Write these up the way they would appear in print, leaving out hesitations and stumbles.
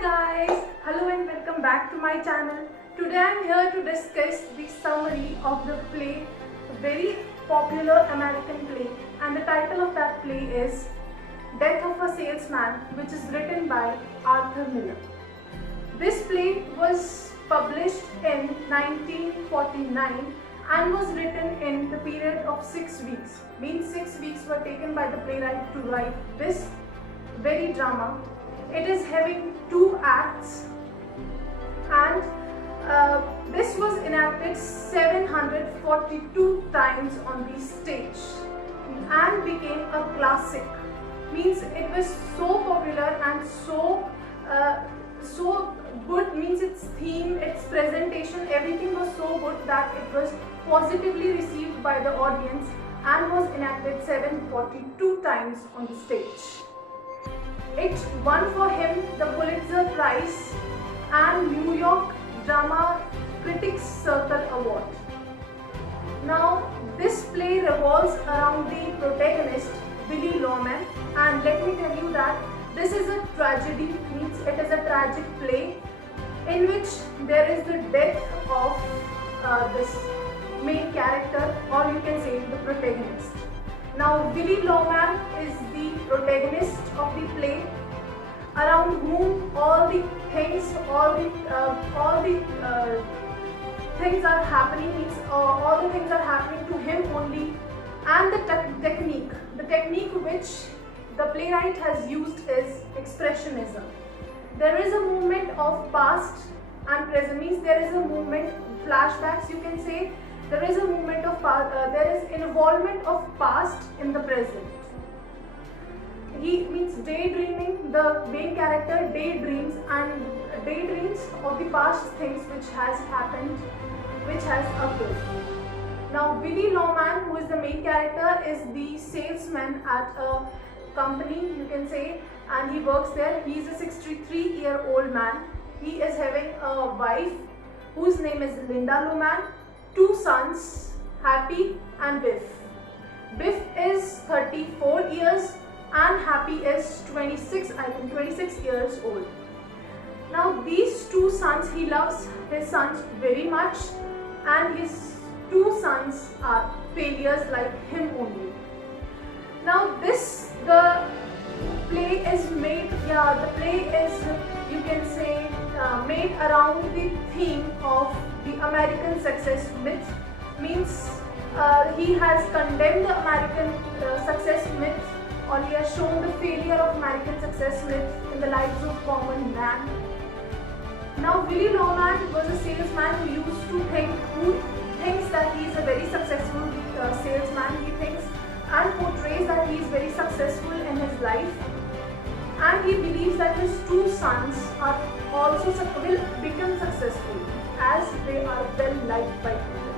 guys, hello and welcome back to my channel. Today I am here to discuss the summary of the play, a very popular American play, and the title of that play is Death of a Salesman, which is written by Arthur Miller. This play was published in 1949 and was written in the period of 6 weeks. Means 6 weeks were taken by the playwright to write this very drama. It is having 2 acts, and this was enacted 742 times on the stage and became a classic. Means it was so popular and so good. Means its theme, its presentation, everything was so good that it was positively received by the audience and was enacted 742 times on the stage. It won for him the Pulitzer Prize and New York Drama Critics Circle Award. Now, this play revolves around the protagonist, Willy Loman, and let me tell you that this is a tragedy. Means it is a tragic play in which there is the death of this main character, or you can say the protagonist. Now, Willy Loman is the protagonist of the play, around whom all the things are happening. All the things are happening to him only, and the technique which the playwright has used is expressionism. There is a movement of past and present. Means there is a movement, flashbacks you can say. There is a movement of there is involvement of past in the present. He means daydreaming. The main character daydreams of the past things which has happened, which has occurred. Now, Willy Loman, who is the main character, is the salesman at a company, you can say, and he works there. He is a 63-year-old man. He is having a wife whose name is Linda Loman, 2 sons, Happy and Biff. Biff is 34 years and Happy is 26 years old. Now, these 2 sons, he loves his sons very much, and his 2 sons are failures like him only. Now, the play is made, the play is, you can say, made around the theme of the American success myth. Means he has condemned the American success myth, or he has shown the failure of American success myth in the lives of common man. Now, Willy Loman was a salesman who thinks that he is a very successful salesman. He thinks and portrays that he is very successful in his life, and he believes that his 2 sons are also will become successful as they are well liked by people.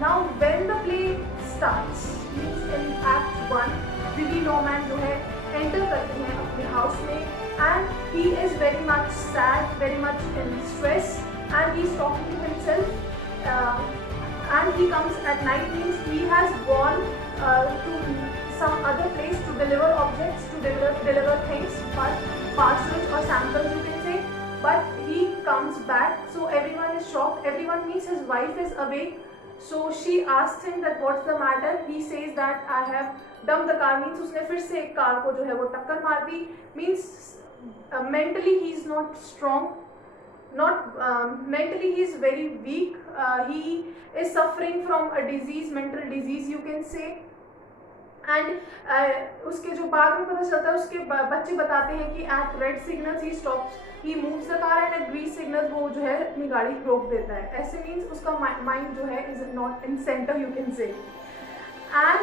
Now, when the play starts, means in Act 1, Willy Loman जो है enter करते हैं अपने house में, and he is very much sad, very much in stress, and he is talking to himself, and he comes at night. Means he has gone to some other place to deliver objects, to deliver things, but parcels or samples you can say, but he comes back, so everyone is shocked. Everyone means his wife is awake, so she asks him that what's the matter. He says that I have dumped the car. Means उसने फिर से एक कार को जो है वो टक्कर मार दी. Means mentally he is not strong, mentally he is very weak. He is suffering from a disease, mental disease you can say. And उसके जो बाद में पता चलता है, उसके बच्चे बताते हैं कि at red signals he stops, he moves the car, and at green signals वो जो है अपनी गाड़ी रोक देता है. ऐसे मीन्स उसका माइंड जो है is not in centre you can से. एंड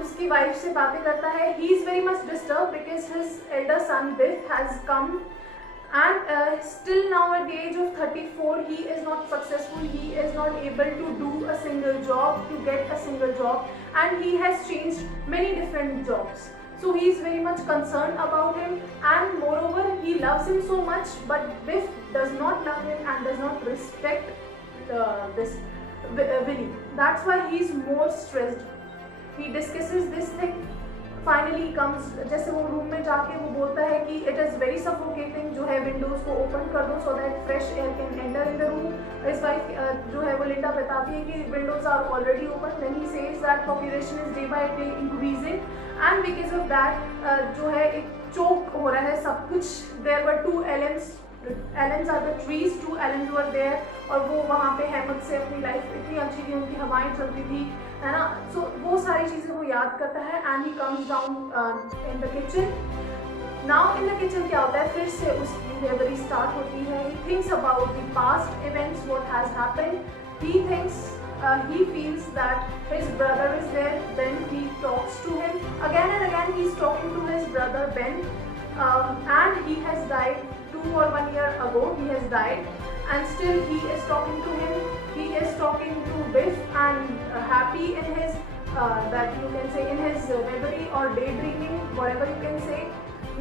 उसकी वाइफ से बातें करता है. He is very much disturb because his elder son beef has come, and still now at the age of 34 he is not successful. He is not able to do a single job, to get a single job, and he has changed many different jobs. So he is very much concerned about him, and moreover he loves him so much, but Biff does not love him and does not respect this Willy. That's why he is more stressed. He discusses this thing finally comes, जैसे वो रूम में जाके वो बोलता है कि it is very suffocating, जो है विंडोज़ को ओपन कर दो so that fresh air can enter in the room. इस वाइफ जो है वो लिंडा बताती है कि windows are already open. Then he says that population is day by day increasing and because of that जो है एक चोक हो रहा है सब कुछ। There were 2 elms are the trees, 2 elms were there, और वो वहाँ पे हेमत से अपनी लाइफ इतनी अच्छी थी, उनकी हवाएं चलती थी, है ना। सो वो सारी चीज़ें वो याद करता है and he comes down in the kitchen. Now in the kitchen क्या होता है, फिर से उसकी रेवरी स्टार्ट होती है। He thinks about the past events, what has happened. He thinks he feels that his brother is there. Then he talks to him again and again. He's talking to his brother Ben, and he has died 2 or 1 year ago. He has died, and still he is talking to him. He is talking to Biff and happy in his that you can say in his reverie or daydreaming, whatever you can say.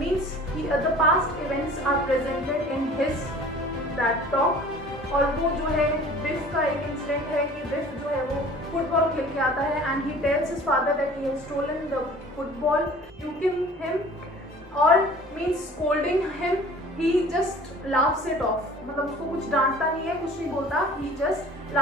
Means the past events are presented in his that talk. और वो जो है बिफ का एक इंसिडेंट है कि बिफ जो है वो फुटबॉल खेल के आता है and he tells his father that he has stolen the football, puking him और means scolding him. He just laughs it off, मतलब उसको कुछ डांटता नहीं है, कुछ नहीं बोलता, he just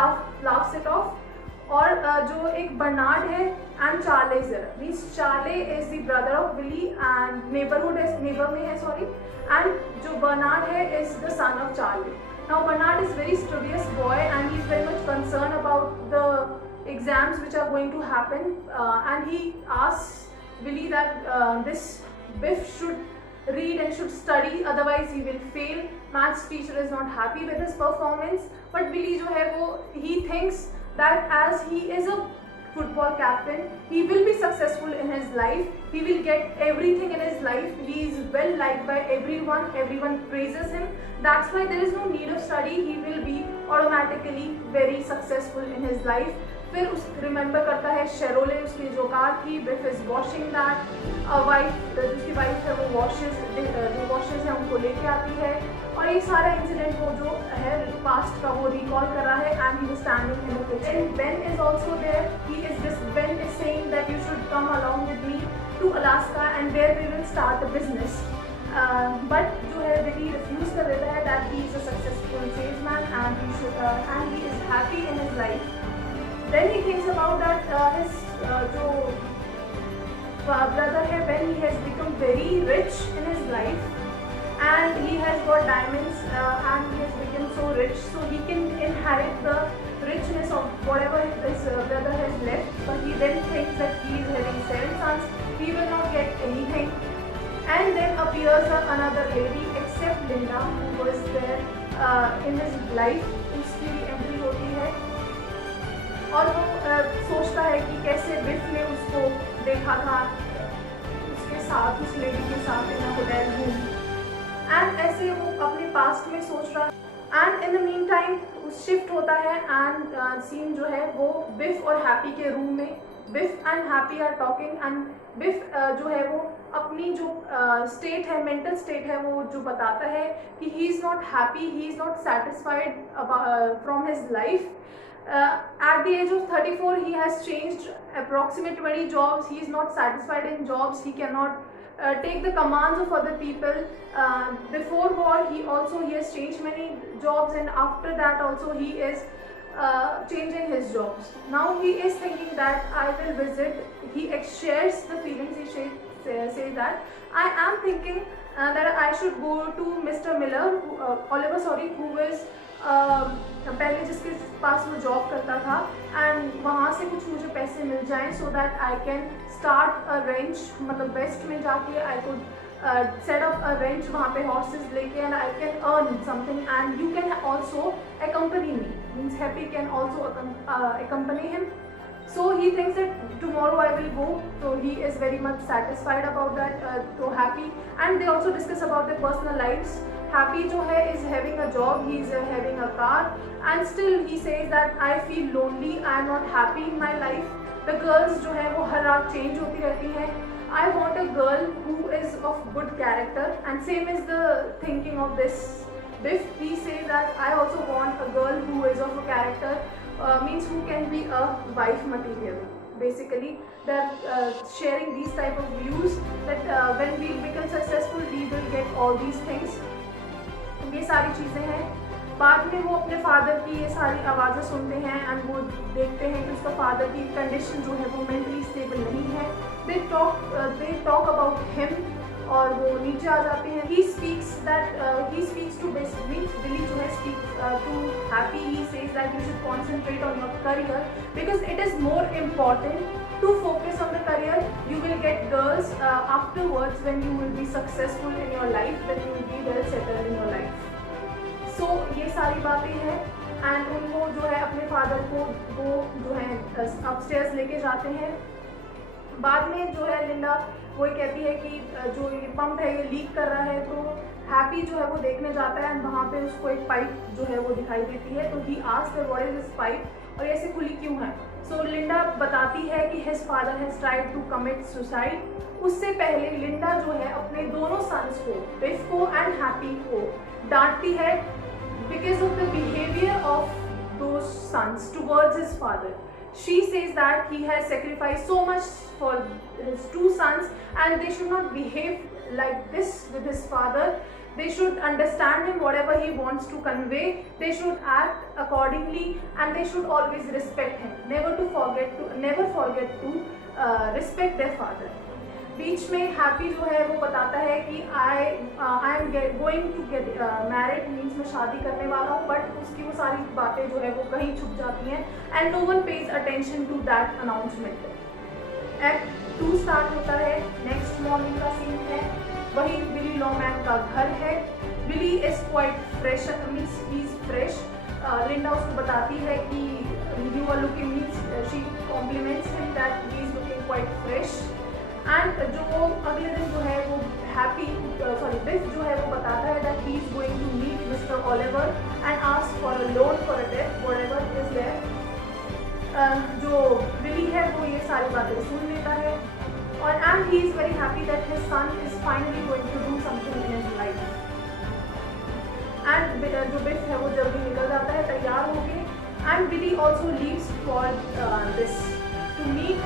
laughs it off. और जो एक बर्नार्ड है and Charley means Charley is the brother of Willy and neighbour में है सॉरी, एंड जो बर्नार्ड है is the son of Charley. Now Bernard is very studious boy and he is very much concerned about the exams which are going to happen, and he asks Billy that this Biff should read and should study, otherwise he will fail. Maths teacher is not happy with his performance, but Billy जो है वो he thinks that as he is a football captain, he will be successful in his life. He will get everything in his life. He is well liked by everyone. Everyone praises him. That's why there is no need of study. He will be automatically very successful in his life. फिर उस रिमेंबर करता है शेरोले, उसकी जो कार थी, बिफ is washing that, wife जिसकी वाइफ है वो जो वॉशेस हैं उनको लेके आती है, और ये सारा इंसिडेंट वो जो है पास्ट का वो रिकॉल कर रहा है and he is standing in the kitchen. Ben is also there. Ben is saying that you should come along with me to Alaska and there we will start a business. But जो है Willy refuse कर देता है that he is a successful salesman and he is happy in his life. Then he thinks about that his जो brother है Ben, he has become very rich in his life and he has got diamonds and he has become so rich, so he can inherit the richness of whatever his brother has left. But he then thinks that he is having 7 sons, he will not get anything. And then appears another lady except Linda who was there in his life. उसकी एंट्री होती है और वो सोचता है कि कैसे बिफ ने उसको देखा था उसके साथ, उस लेडी के साथ इन होटल रूम, एंड ऐसे वो अपने पास्ट में सोच रहा है। And in the mean time उस शिफ्ट होता है एंड सीन जो है वो बिफ और हैप्पी के रूम में। Biff and Happy are talking and Biff जो है वो अपनी जो स्टेट है, मेंटल स्टेट है, वो जो बताता है कि he is not happy, he is not satisfied from his life. At the age of 34, he has changed approximately 20 jobs. He is not satisfied in jobs. He cannot take the commands of other people. Before war, he has changed many jobs, and after that also he is changing his jobs. Now he is thinking that I will visit. He shares the feelings. He says that I am thinking that I should go to Mr. Miller, Oliver, who is पहले जिसके पास वो जॉब करता था, एंड वहाँ से कुछ मुझे पैसे मिल जाएं so that I can start a range, मतलब वेस्ट में जाके आई कुड सेट अप अ रेंज वहाँ पे हॉर्सेस लेके, and I can earn something and you can also accompany me, means Happy can also accompany him. So he thinks that tomorrow I will go, so he is very much satisfied about that, so Happy, and they also discuss about their personal lives. Happy जो है is having a job, he is having a car, and still he says that I feel lonely, I am not happy in my life. The girls जो है वो हर रात change होती रहती है. I want a girl who is of good character, and same is the thinking of this Biff. He says that I also want a girl who is of a character, means who can be a wife material. basically they're sharing these type of views that when we become successful we will get all these things. ये सारी चीज़ें हैं. बाद में वो अपने फादर की ये सारी आवाज़ें सुनते हैं एंड वो देखते हैं कि उसका फादर की कंडीशन जो है वो मेंटली स्टेबल नहीं है. दे टॉक अबाउट हिम और वो नीचे आ जाते हैं. ही स्पीक्स टू बिली जो है speaks to Happy. He says that you should concentrate on your career because it is more important to focus on the career. You will get girls afterwards when you will be successful in your life, when you will be well settled in your life. So ये सारी बातें हैं एंड उनको जो है अपने फादर को वो जो है अपस्टेयर्स लेके जाते हैं. बाद में जो है लिंडा वो कहती है कि जो ये पंप है ये लीक कर रहा है, तो हैप्पी जो है वो देखने जाता है एंड वहाँ पे उसको एक पाइप जो है वो दिखाई देती है. तो he asked what is this pipe और ऐसे खुली क्यों है. सो लिंडा बताती है कि his father has tried to commit suicide. उससे पहले लिंडा जो है अपने दोनों सन्स को, बिफ को एंड हैप्पी को डांटती है because of the behavior of those sons towards his father. She says that he has sacrificed so much for his two sons and they should not behave like this with his father. They should understand him whatever he wants to convey. They should act accordingly and they should always respect him. Never forget to respect their father. बीच में हैप्पी जो है वो बताता है कि I am going to get married, means मैं शादी करने वाला हूँ. बट उसकी वो सारी बातें जो है वो कहीं छुप जाती हैं and no one pays attention to that announcement. Act 2 start होता है. नेक्स्ट मॉर्निंग का सीन है. वही विली लॉमैन का घर है. Willy is quite fresh, means he is fresh. Linda उसको बताती है कि you are looking, means she compliments him that he is looking quite fresh. And जो अगले दिन जो है वो बिफ जो है वो बताता है that he is going to meet Mister Oliver and ask for a loan for a debt whatever is there. जो विली है वो ये सारी बातें सुन लेता है और and he is very happy that his son is finally going to do something in his life. And जो बिफ है वो जल्दी निकल जाता है तैयार होके. And Willy also leaves for this to meet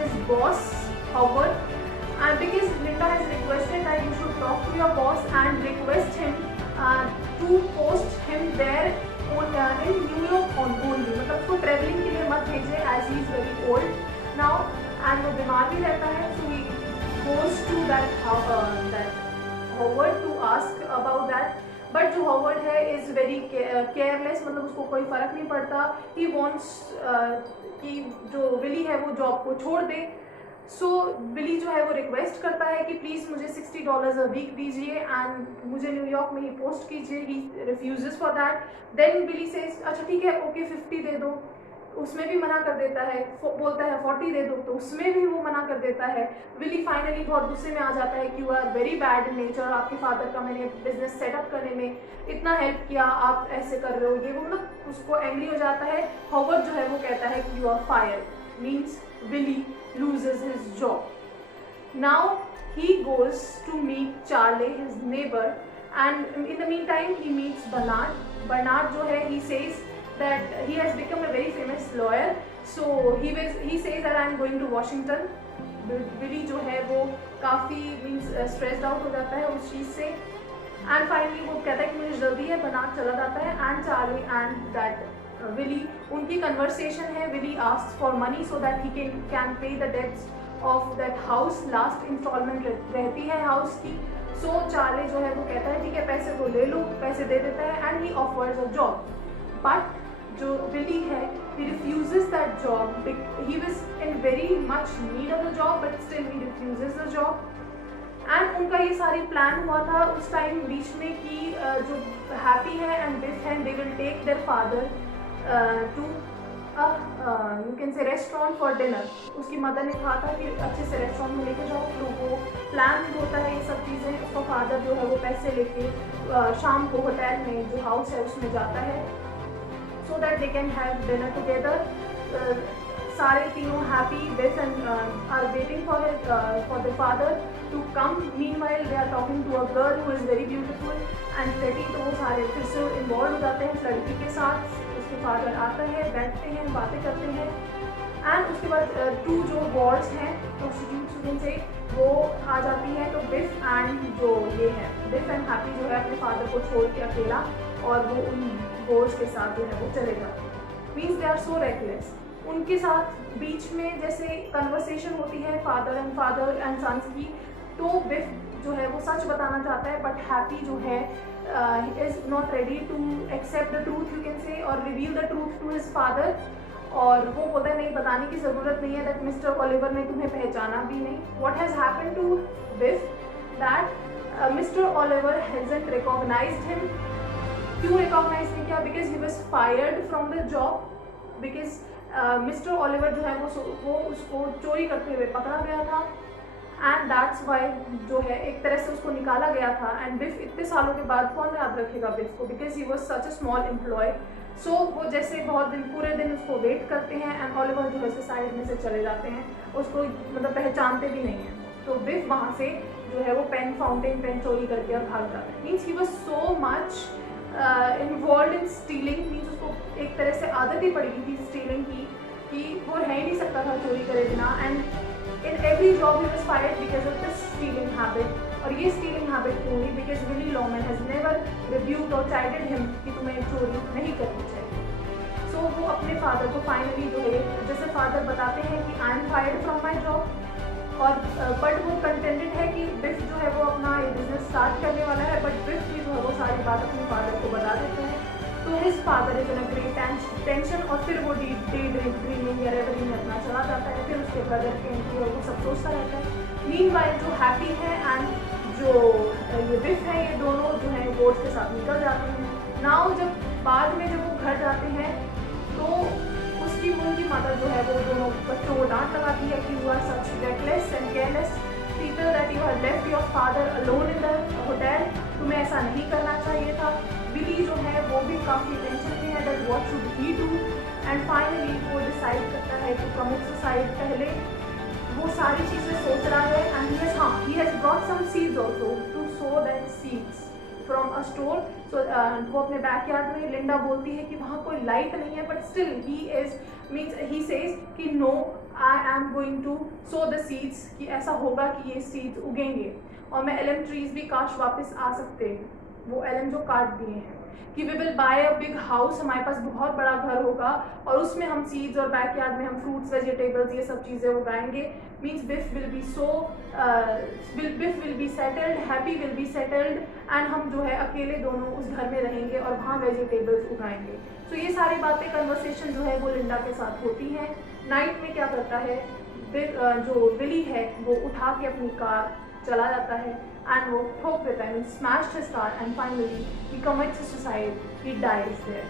his boss Howard, and because Linda has requested that you should talk to your boss and request him to post him there in New York only. मतलब उसको ट्रेवलिंग के लिए मत भेजे as he is very old now and वो बीमार भी रहता है. So he goes to that Howard to ask about that. But जो हॉवर्ड है इज़ वेरी केयरलेस, मतलब उसको कोई फ़र्क नहीं पड़ता. ही वॉन्ट्स कि जो विली है वो जॉब को छोड़ दे. सो विली जो है वो रिक्वेस्ट करता है कि प्लीज़ मुझे $60 अ वीक दीजिए एंड मुझे न्यूयॉर्क में ही पोस्ट कीजिए. He refuses for that. Then Willy से अच्छा ठीक है ओके 50 दे दो, उसमें भी मना कर देता है. बोलता है 40 दे दो, तो उसमें भी वो मना कर देता है. विली फाइनली बहुत गुस्से में आ जाता है कि you are very bad in nature. आपके फादर का मैंने बिजनेस सेटअप करने में इतना हेल्प किया, आप ऐसे कर रहे हो. ये वो मतलब उसको एंग्री हो जाता है. हॉवर्ड जो है वो कहता है कि you are fire, means Willy loses his job. Now he goes to meet Charlie, his neighbor, and in the meantime he meets Bernard. Bernard जो है he says that he has become a very famous lawyer. So he says that I am going to Washington. Billy जो है वो काफ़ी means stressed out हो जाता है उस चीज़ से. And finally वो कहता है कि मुझे जल्दी है. Bernard चला जाता है and Charlie and that Willy उनकी कन्वर्सेशन है. Willy asks for money so that he can pay the debts of that house. Last instalment रहती है हाउस की. सो चार्ली जो है वो कहता है ठीक है पैसे तो ले लो, पैसे दे देता है and he offers a job. But जो विली है he refuses that job. He was in very much need of the job but still he refuses the job. And उनका ये सारी प्लान हुआ था उस टाइम बीच में कि जो हैप्पी है एंड बिफ है they will take their father to you can say restaurant for dinner. उसकी मदर ने कहा था कि अच्छे से रेस्टोरेंट में लेके जाओ. तो वो प्लान होता है ये सब चीज़ें. उसका फादर जो है वो पैसे लेके शाम को होटल में जो हाउस है उसमें जाता है so that they can have dinner together. सारे तीनों Happy Biff and are waiting for the father to come. Meanwhile they are talking to a girl who is very beautiful and pretty. तो वो सारे फिर से इन्वॉल्व हो जाते हैं उस लड़की के साथ. उसके फादर आता है, बैठते हैं, बातें करते हैं एंड उसके बाद 2 जो वॉर्स हैं प्रोस्टिट्यूट्स से वो आ जाती है। तो बिफ एंड जो ये है बिफ एंड हैप्पी जो है अपने फादर को छोड़ के अकेला और वो उन वॉर्स के साथ जो है वो चले जाते हैं। Means they are so reckless. उनके साथ बीच में जैसे कन्वर्सेशन होती है फादर एंड सन्स की, तो बिफ जो है वो सच बताना चाहता है, बट हैप्पी जो है is not ready to accept the truth you can say और reveal the truth to his father. और वो बोलता है नहीं, बताने की ज़रूरत नहीं है, दैट मिस्टर ओलिवर ने तुम्हें पहचाना भी नहीं। What has happened to Biff that Mister Oliver hasn't recognized him. क्यों रिकॉग्नाइज नहीं किया? Because he was fired from the job. Because Mister Oliver जो है वो उसको चोरी करते हुए पकड़ा गया था, एंड दैट्स वाई जो है एक तरह से उसको निकाला गया था। एंड बिफ इतने सालों के बाद कौन याद रखेगा बिफ को, because he was such a small employ. So वो जैसे बहुत दिन पूरे दिन उसको वेट करते हैं, एंड ओलिवर जो है साइड में से चले जाते हैं, उसको मतलब पहचानते भी नहीं हैं। तो बिफ वहाँ से जो है वो फाउंटेन पेन चोरी करके और भाग जाता है। Means he was so much involve in stealing. Means उसको एक तरह से आदत ही पड़ गई थी स्टीलिंग की, कि वो रह नहीं सकता था चोरी करे बिना। And in every job he was fired because of this stealing habit. और ये स्टीलिंग हैबिट क्यों हुई? Because Willy Loman has never rebuked और चाइडेड हिम कि तुम्हें चोरी नहीं करनी चाहिए। सो वो अपने फादर को फाइनली जो है, जैसे फादर बताते हैं कि I M fired from my job, और बट वो कंटेंटेड है कि बिफ जो है वो अपना ये बिजनेस स्टार्ट करने वाला है, बट बिफ भी जो है वो सारी बात अपने फादर को बता देते हैं। तो his father is in a great tension, और फिर वो डे ड्रीमिंग या रेवरिंग में अपना चला जाता है। फिर उसके ब्रदर के एंट्री और वो सब सोचता रहता है। मीनवाइल जो हैप्पी है एंड जो ये बिफ है, ये दोनों जो है बोर्ड्स के साथ निकल जाते हैं। नाउ जब बाद में जब वो घर जाते हैं तो उसकी उनकी मदर जो है वो दोनों बच्चों को डांट लगाती है कि you are such reckless and careless people that you have left your father alone in the hotel. तुम्हें ऐसा नहीं करना चाहिए था। बिली जो है वो भी काफ़ी टेंशन में है that what should he do, and finally वो डिसाइड करता है टू कमिट सुसाइड। पहले वो सारी चीज़ें सोच रहा है, and he has brought some seeds also to sow that seeds from a store. So वो अपने बैकयार्ड में, लिंडा बोलती है कि वहाँ कोई लाइट नहीं है, बट स्टिल ही सेज कि no I am going to sow the seeds, कि ऐसा होगा कि ये सीड्स उगेंगे और मैं एलम ट्रीज भी काश वापस आ सकते हैं, वो एलम जो काट दिए हैं, कि we will buy a big house, हमारे पास बहुत बड़ा घर होगा और उसमें हम सीड्स और बैकयार्ड में हम फ्रूट्स वेजिटेबल्स ये सब चीज़ें उगाएंगे। Means Biff will be settled, Happy will be settled, and हम जो है अकेले दोनों उस घर में रहेंगे और वहाँ वेजिटेबल्स उगाएंगे। तो ये सारी बातें कन्वर्सेशन जो है वो लिंडा के साथ होती हैं। नाइट में क्या करता है जो विली है वो उठा के अपनी कार चला जाता है, and वो ठोक देता है, smashed his car, and finally he commits suicide, he dies there।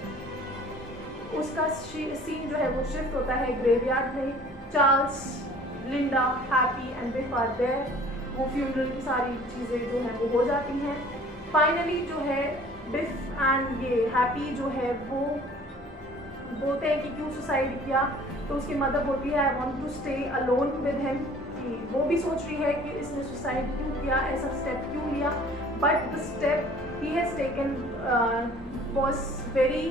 उसका सीन जो है वो शिफ्ट होता है ग्रेवयार्ड में। Charles, Linda, Happy and Biff are there. वो फ्यूनरल की सारी चीज़ें जो हैं वो हो जाती हैं। फाइनली जो है बिफ एंड ये हैप्पी जो है वो बोलते हैं कि क्यों सुसाइड किया, तो उसकी मदर बोलती है I want to stay alone with him, कि वो भी सोच रही है कि इसने सुसाइड क्यों किया, ऐसा स्टेप क्यों लिया। But the step he has taken was very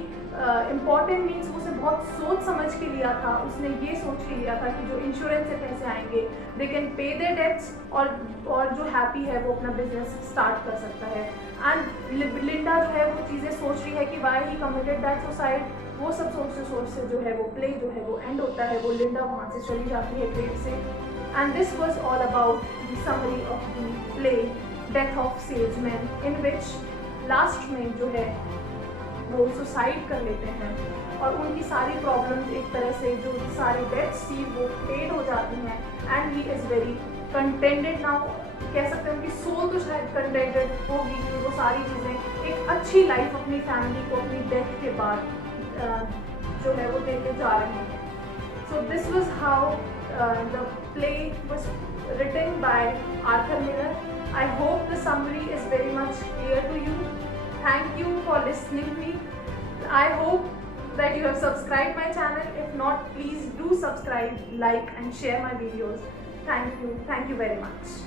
important. Means उसे बहुत सोच समझ के लिया था। उसने ये सोच के लिया था कि जो इंश्योरेंस से पैसे आएंगे they can pay their debts, और जो हैप्पी है वो अपना बिजनेस स्टार्ट कर सकता है। एंड लिंडा जो है वो चीज़ें सोच रही है कि why he committed that suicide. वो सब सोचते जो है वो प्ले जो है वो एंड होता है, वो लिंडा वहाँ से चली जाती है ट्रेन से। And this was all about the summary of the play death of salesman, इन विच लास्ट में जो है वो सुसाइड कर लेते हैं और उनकी सारी प्रॉब्लम्स एक तरह से जो सारी डेट्स थी वो पेड हो जाती हैं। And he is very contented now, कह सकते हैं उनकी सोल तो शायद कंटेंटेड होगी कि वो सारी चीज़ें एक अच्छी लाइफ अपनी फैमिली को अपनी डेथ के बाद जो है वो देते जा रहे हैं। So this was how the play was written by Arthur Miller. I hope the summary is very much clear to you. Thank you for listening me. I hope that you have subscribed my channel. If not, please do subscribe, like and share my videos. Thank you very much.